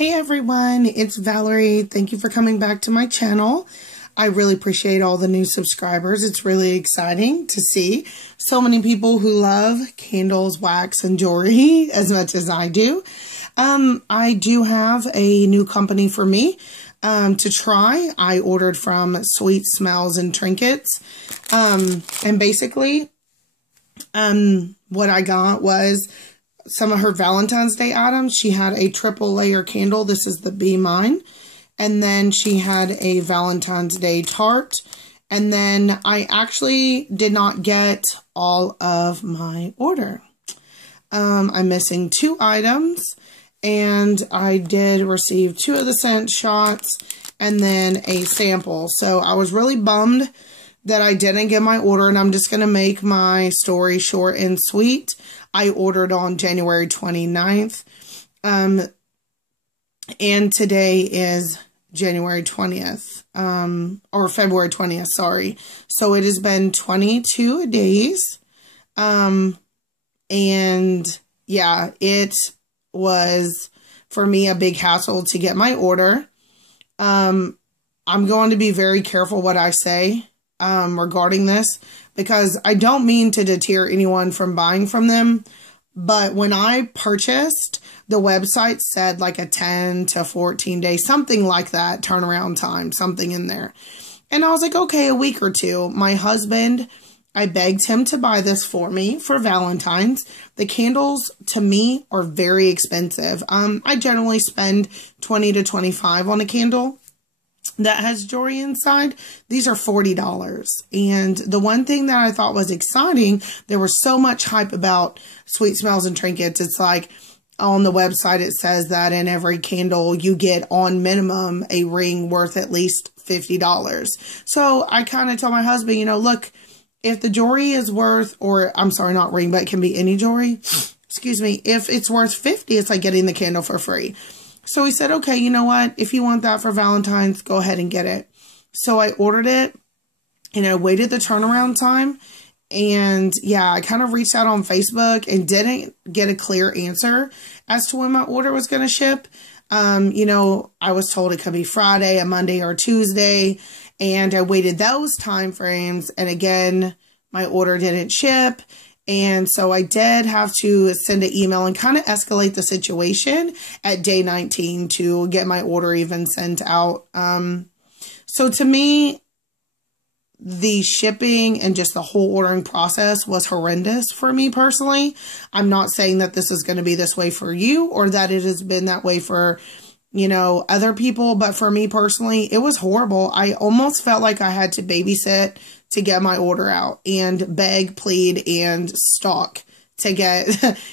Hey everyone, it's Valerie. Thank you for coming back to my channel. I really appreciate all the new subscribers. It's really exciting to see so many people who love candles, wax, and jewelry as much as I do. I do have a new company for me to try. I ordered from Sweet Smells and Trinkets. And basically, what I got was some of her Valentine's Day items. She had a triple layer candle. This is the Be Mine. And then she had a Valentine's Day tart. And then I actually did not get all of my order. I'm missing 2 items. And I did receive 2 of the scent shots and then a sample. So I was really bummed that I didn't get my order, and I'm just going to make my story short and sweet. I ordered on January 29th, and today is January 20th, or February 20th, sorry. So it has been 22 days, and yeah, it was, for me, a big hassle to get my order. I'm going to be very careful what I say regarding this, because I don't mean to deter anyone from buying from them, but when I purchased, the website said like a 10 to 14 day, something like that, turnaround time, something in there. And I was like, okay, a week or 2. My husband, I begged him to buy this for me for Valentine's. The candles, to me, are very expensive. I generally spend $20 to $25 on a candle that has jewelry inside. These are $40. And the one thing that I thought was exciting, there was so much hype about Sweet Smells and Trinkets. It's like on the website, it says that in every candle you get on minimum a ring worth at least $50. So I kind of told my husband, you know, look, if the jewelry is worth, or I'm sorry, not ring, but it can be any jewelry. Excuse me. If it's worth $50, it's like getting the candle for free. So he said, okay, you know what? If you want that for Valentine's, go ahead and get it. So I ordered it, and I waited the turnaround time. And yeah, I kind of reached out on Facebook and didn't get a clear answer as to when my order was going to ship. You know, I was told it could be Friday, a Monday, or Tuesday. And I waited those time frames. And again, my order didn't ship. And so I did have to send an email and kind of escalate the situation at day 19 to get my order even sent out. So to me, the shipping and just the whole ordering process was horrendous for me personally. I'm not saying that this is going to be this way for you, or that it has been that way for, you know, other people. But for me personally, it was horrible. I almost felt like I had to babysit to get my order out and beg, plead, and stalk to get,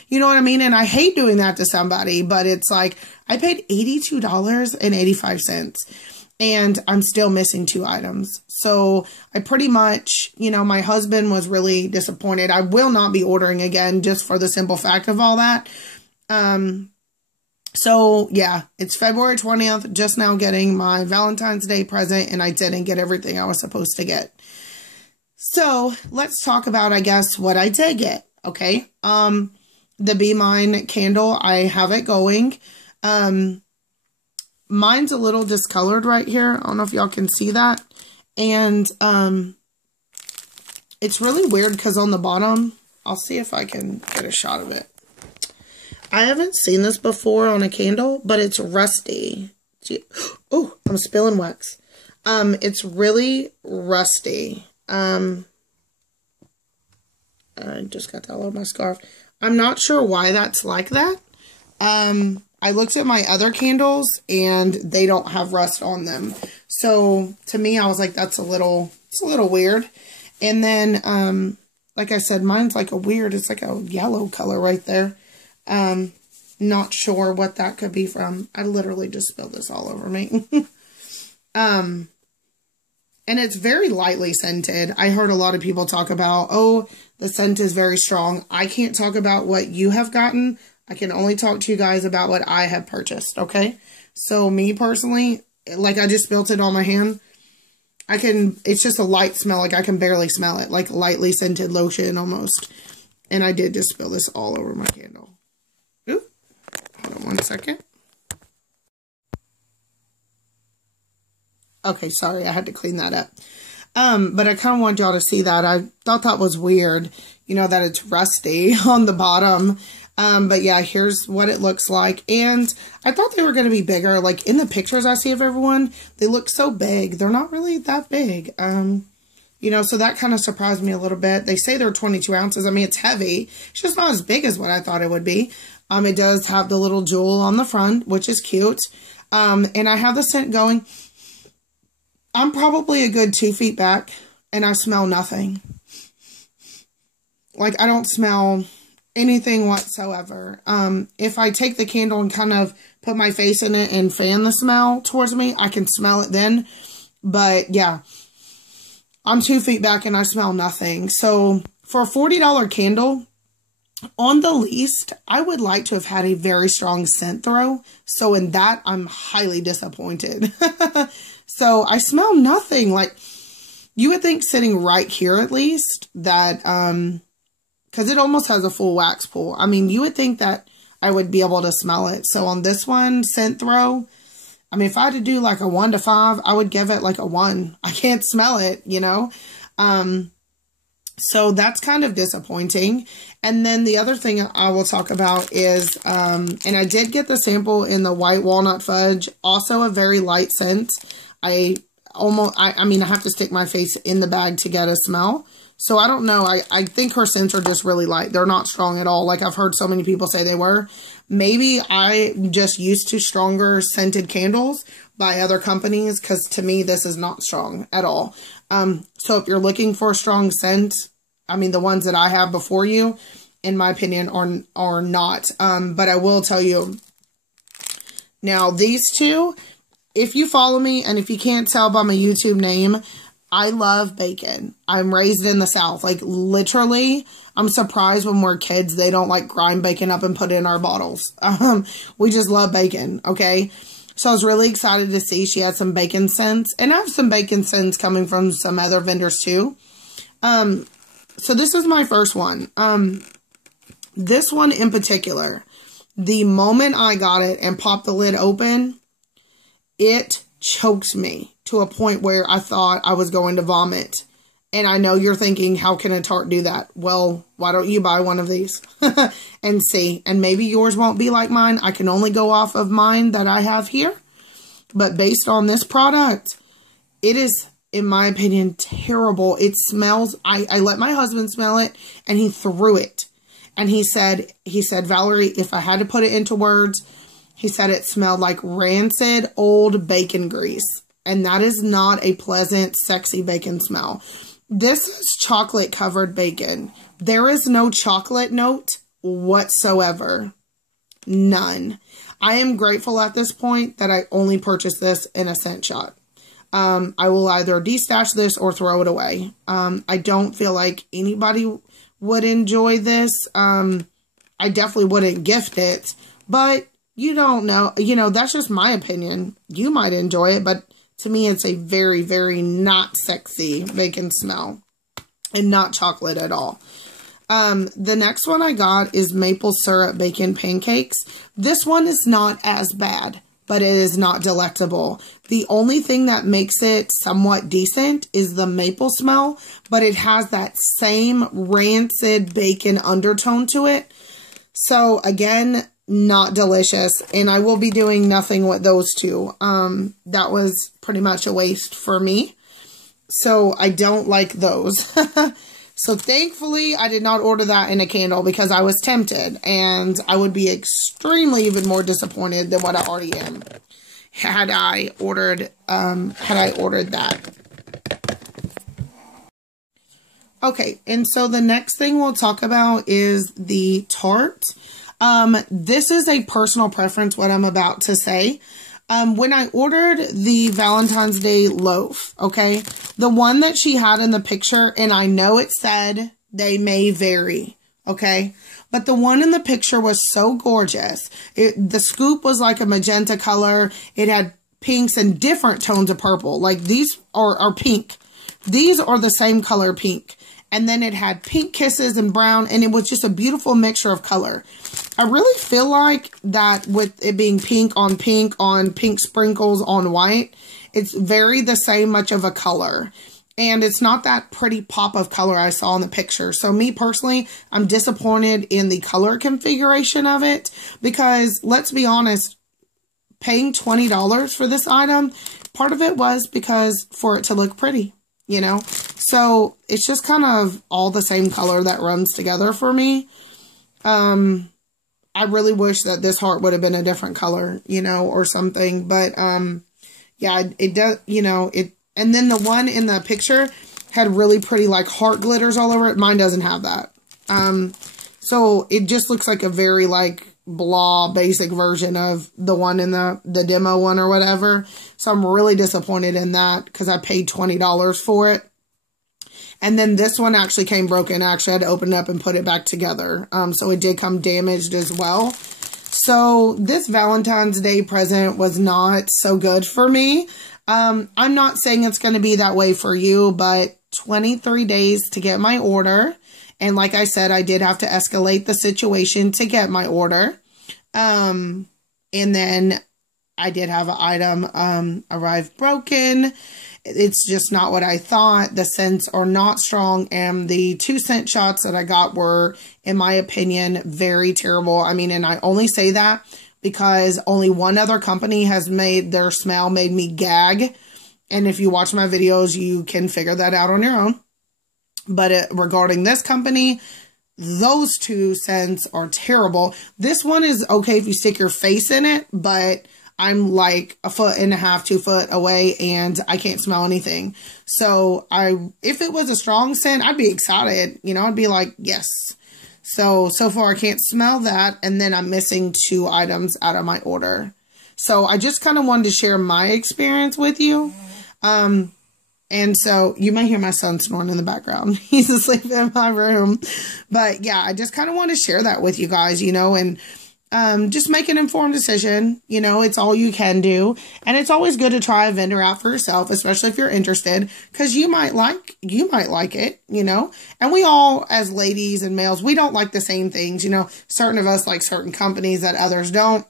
you know what I mean? And I hate doing that to somebody, but it's like, I paid $82.85 and I'm still missing 2 items. So I pretty much, you know, my husband was really disappointed. I will not be ordering again, just for the simple fact of all that. So yeah, it's February 20th, just now getting my Valentine's Day present, and I didn't get everything I was supposed to get. So let's talk about, I guess, what I did get. Okay. The Be Mine candle, I have it going. Mine's a little discolored right here. I don't know if y'all can see that. And, it's really weird because on the bottom, I'll see if I can get a shot of it. I haven't seen this before on a candle, but it's rusty. Oh, I'm spilling wax. It's really rusty. I just got that all over my scarf. I'm not sure why that's like that. I looked at my other candles and they don't have rust on them. So to me, I was like, it's a little weird. And then, like I said, mine's like it's like a yellow color right there. Not sure what that could be from. I literally just spilled this all over me. And it's very lightly scented. I heard a lot of people talk about, oh, the scent is very strong. I can't talk about what you have gotten. I can only talk to you guys about what I have purchased, okay? So me personally, like I just spilled it on my hand. It's just a light smell. Like I can barely smell it. Like lightly scented lotion almost. And I did just spill this all over my candle. Oop. Hold on one second. Okay, sorry, I had to clean that up. But I kind of wanted y'all to see that. I thought that was weird, you know, that it's rusty on the bottom. But yeah, here's what it looks like. And I thought they were going to be bigger. Like in the pictures I see of everyone, they look so big. They're not really that big. You know, so that kind of surprised me a little bit. They say they're 22 ounces. I mean, it's heavy. It's just not as big as what I thought it would be. It does have the little jewel on the front, which is cute. And I have the scent going. I'm probably a good 2 feet back and I smell nothing. Like I don't smell anything whatsoever. If I take the candle and kind of put my face in it and fan the smell towards me, I can smell it then. But yeah, I'm 2 feet back and I smell nothing. So for a $40 candle, on the least, I would like to have had a very strong scent throw. So in that, I'm highly disappointed. So I smell nothing. Like you would think sitting right here at least that, because it almost has a full wax pool. I mean, you would think that I would be able to smell it. So on this one, scent throw, I mean, if I had to do like a 1 to 5, I would give it like a 1. I can't smell it, you know? So that's kind of disappointing. And then the other thing I will talk about is, and I did get the sample in the white walnut fudge, also a very light scent. I mean, I have to stick my face in the bag to get a smell. So I don't know. I think her scents are just really light. They're not strong at all. Like I've heard so many people say they were. Maybe I'm just used to stronger scented candles by other companies, because to me, this is not strong at all. So if you're looking for a strong scent, I mean, the ones that I have before you, in my opinion, are not. But I will tell you, now these two, if you follow me, and if you can't tell by my YouTube name, I love bacon. I'm raised in the South. Like literally, I'm surprised when we're kids, they don't like grind bacon up and put it in our bottles. We just love bacon. Okay. So I was really excited to see she had some bacon scents, and I have some bacon scents coming from some other vendors too. So this is my first one. This one in particular, the moment I got it and popped the lid open, it choked me to a point where I thought I was going to vomit. And I know you're thinking, how can a tart do that? Well, why don't you buy one of these and see? And maybe yours won't be like mine. I can only go off of mine that I have here. But based on this product, it is, in my opinion, terrible. It smells, I let my husband smell it and he threw it. And he said, Valerie, if I had to put it into words, he said it smelled like rancid old bacon grease. And that is not a pleasant, sexy bacon smell. This is chocolate covered bacon. There is no chocolate note whatsoever. None. I am grateful at this point that I only purchased this in a scent shot. I will either destash this or throw it away. I don't feel like anybody would enjoy this. I definitely wouldn't gift it, but you don't know, you know, that's just my opinion. You might enjoy it, but to me, it's a very, very not sexy bacon smell and not chocolate at all. The next one I got is maple syrup bacon pancakes. This one is not as bad, but it is not delectable. The only thing that makes it somewhat decent is the maple smell, but it has that same rancid bacon undertone to it. So again, not delicious, and I will be doing nothing with those two. That was pretty much a waste for me, so I don't like those. So thankfully, I did not order that in a candle because I was tempted, and I would be extremely even more disappointed than what I already am had I ordered that. Okay, and so the next thing we'll talk about is the tart. This is a personal preference, what I'm about to say. When I ordered the Valentine's Day loaf, okay, the one that she had in the picture, and I know it said they may vary, okay, but the one in the picture was so gorgeous. The scoop was like a magenta color. It had pinks and different tones of purple. Like these are pink. These are the same color pink. And then it had pink kisses and brown, and it was just a beautiful mixture of color. I really feel like that with it being pink on pink sprinkles on white, It's very the same much of a color. And it's not that pretty pop of color I saw in the picture. So me personally, I'm disappointed in the color configuration of it. Because let's be honest, paying $20 for this item, part of it was because for it to look pretty, you know. So it's just kind of all the same color that runs together for me. I really wish that this heart would have been a different color, you know, or something. But yeah, it does, you know, it. And then the one in the picture had really pretty like heart glitters all over it. Mine doesn't have that. So it just looks like a very like blah basic version of the one in the demo one or whatever. So I'm really disappointed in that because I paid $20 for it. And then this one actually came broken. I actually had to open it up and put it back together. So it did come damaged as well. So this Valentine's Day present was not so good for me. I'm not saying it's going to be that way for you, but 23 days to get my order. And like I said, I did have to escalate the situation to get my order. And then I did have an item arrive broken. It's just not what I thought. The scents are not strong. And the 2 scent shots that I got were, in my opinion, very terrible. I mean, and I only say that because only one other company has made their smell made me gag. And if you watch my videos, you can figure that out on your own. But regarding this company, those 2 scents are terrible. This one is okay if you stick your face in it, but I'm like 1.5 to 2 foot away and I can't smell anything. So if it was a strong scent, I'd be excited. You know, I'd be like, yes. So far I can't smell that. And then I'm missing 2 items out of my order. So I just kind of wanted to share my experience with you. And so you may hear my son snoring in the background. He's asleep in my room. But yeah, I just kind of want to share that with you guys, you know, and just make an informed decision. You know, it's all you can do. And it's always good to try a vendor out for yourself, especially if you're interested, because you might like it, you know. And we all, as ladies and males, we don't like the same things. You know, certain of us like certain companies that others don't.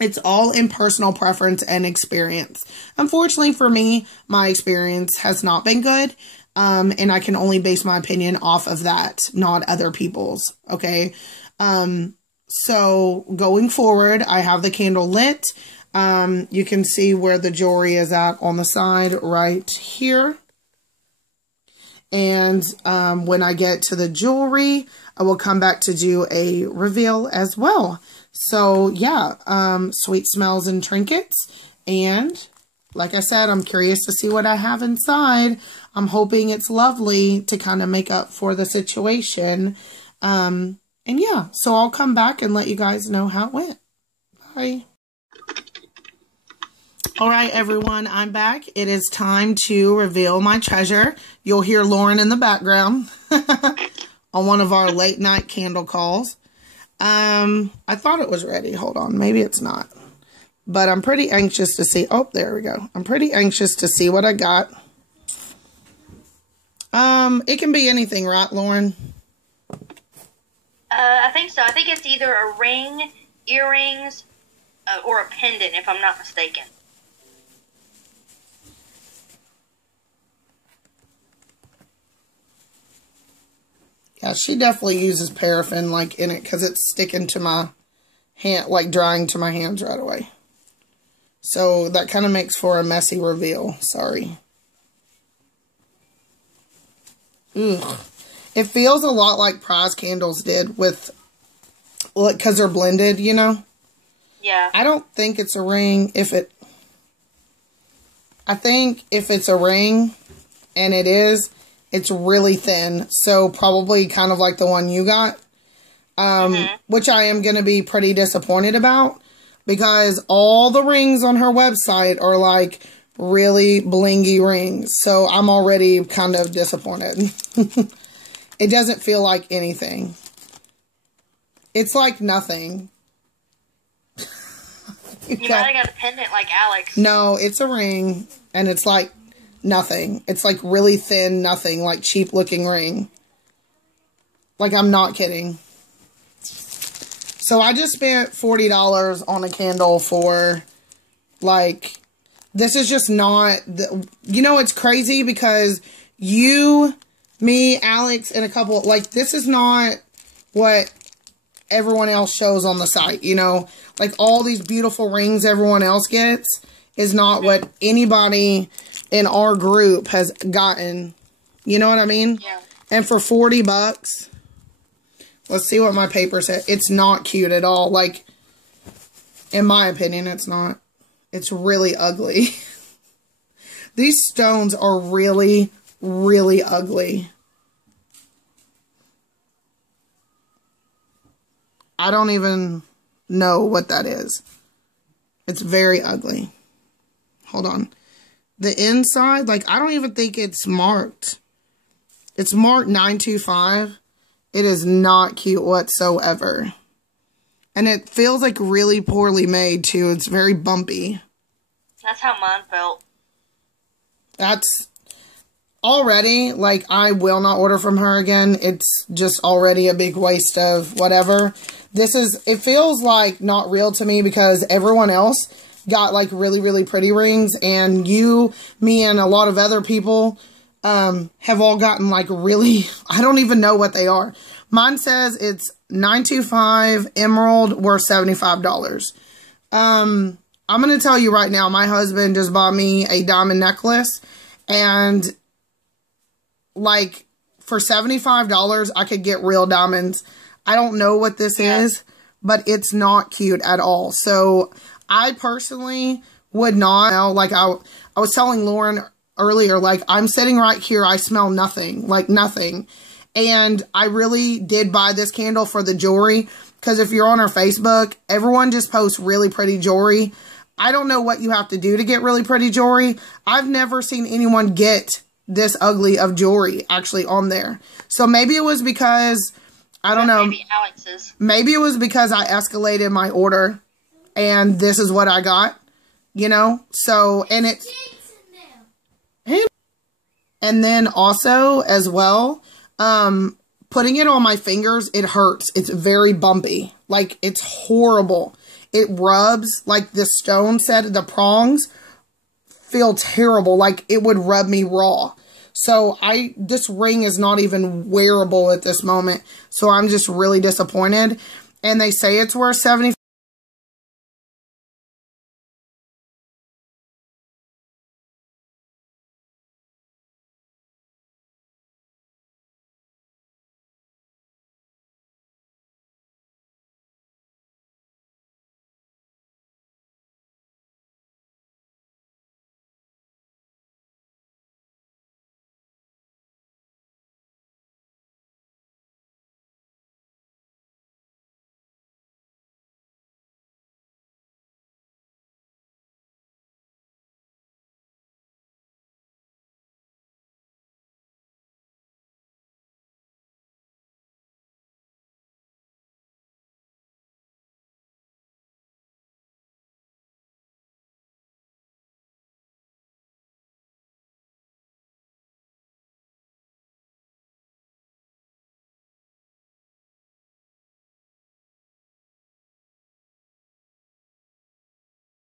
It's all in personal preference and experience. Unfortunately for me, my experience has not been good. And I can only base my opinion off of that, not other people's. Okay. So going forward, I have the candle lit. You can see where the jewelry is at on the side right here. And when I get to the jewelry, I will come back to do a reveal as well. So yeah, sweet smells and trinkets. And like I said, I'm curious to see what I have inside. I'm hoping it's lovely to kind of make up for the situation. And yeah, so I'll come back and let you guys know how it went. Bye. All right, everyone, I'm back. It is time to reveal my treasure. You'll hear Lauren in the background on one of our late night candle calls. I thought it was ready. Hold on. Maybe it's not. But I'm pretty anxious to see. Oh, there we go. I'm pretty anxious to see what I got. It can be anything, right, Lauren? I think so. I think it's either a ring, earrings, or a pendant, if I'm not mistaken. Yeah, she definitely uses paraffin, like, in it, because it's sticking to my hand, like, drying to my hands right away. So, that kind of makes for a messy reveal. Sorry. Ugh. It feels a lot like Prize Candles did with, because they're blended, you know? Yeah. I don't think it's a ring. I think if it's a ring, and it is, it's really thin. So probably kind of like the one you got, which I am going to be pretty disappointed about because all the rings on her website are like really blingy rings. So I'm already kind of disappointed. It doesn't feel like anything. It's like nothing. You might have got a pendant like Alex. No, it's a ring, and it's like nothing. It's like really thin, nothing, like cheap looking ring. Like, I'm not kidding. So I just spent $40 on a candle for like This is just not, it's crazy because you, me, Alex, and a couple, like, this is not what everyone else shows on the site, Like, all these beautiful rings everyone else gets is not what anybody in our group has gotten. You know what I mean? Yeah. And for $40, let's see what my paper said. It's not cute at all. Like, in my opinion, it's not. It's really ugly. These stones are really, really ugly. I don't even know what that is. It's very ugly. Hold on. The inside, like, I don't even think it's marked. It's marked 925. It is not cute whatsoever. And it feels like really poorly made, too. It's very bumpy. That's how mine felt. That's already, like, I will not order from her again. It's just already a big waste of whatever. It feels like not real to me because everyone else got, like, really, really pretty rings. And you, me, and a lot of other people have all gotten, like, really, I don't even know what they are. Mine says it's $925 emerald worth $75. I'm going to tell you right now, my husband just bought me a diamond necklace, and like for $75, I could get real diamonds. I don't know what this is, but it's not cute at all. So I personally would not, like I was telling Lauren earlier, like I'm sitting right here, I smell nothing, like nothing. And I really did buy this candle for the jewelry because if you're on our Facebook, everyone just posts really pretty jewelry. I don't know what you have to do to get really pretty jewelry. I've never seen anyone get this ugly of jewelry actually on there. So maybe it was because, I don't know. Maybe Alex's. Maybe it was because I escalated my order and this is what I got, So, and it's, and then also as well, putting it on my fingers, it hurts. It's very bumpy. Like, it's horrible. It rubs, like the stone said, the prongs feel terrible. Like, it would rub me raw. So, this ring is not even wearable at this moment. So, I'm just really disappointed. And they say it's worth $75.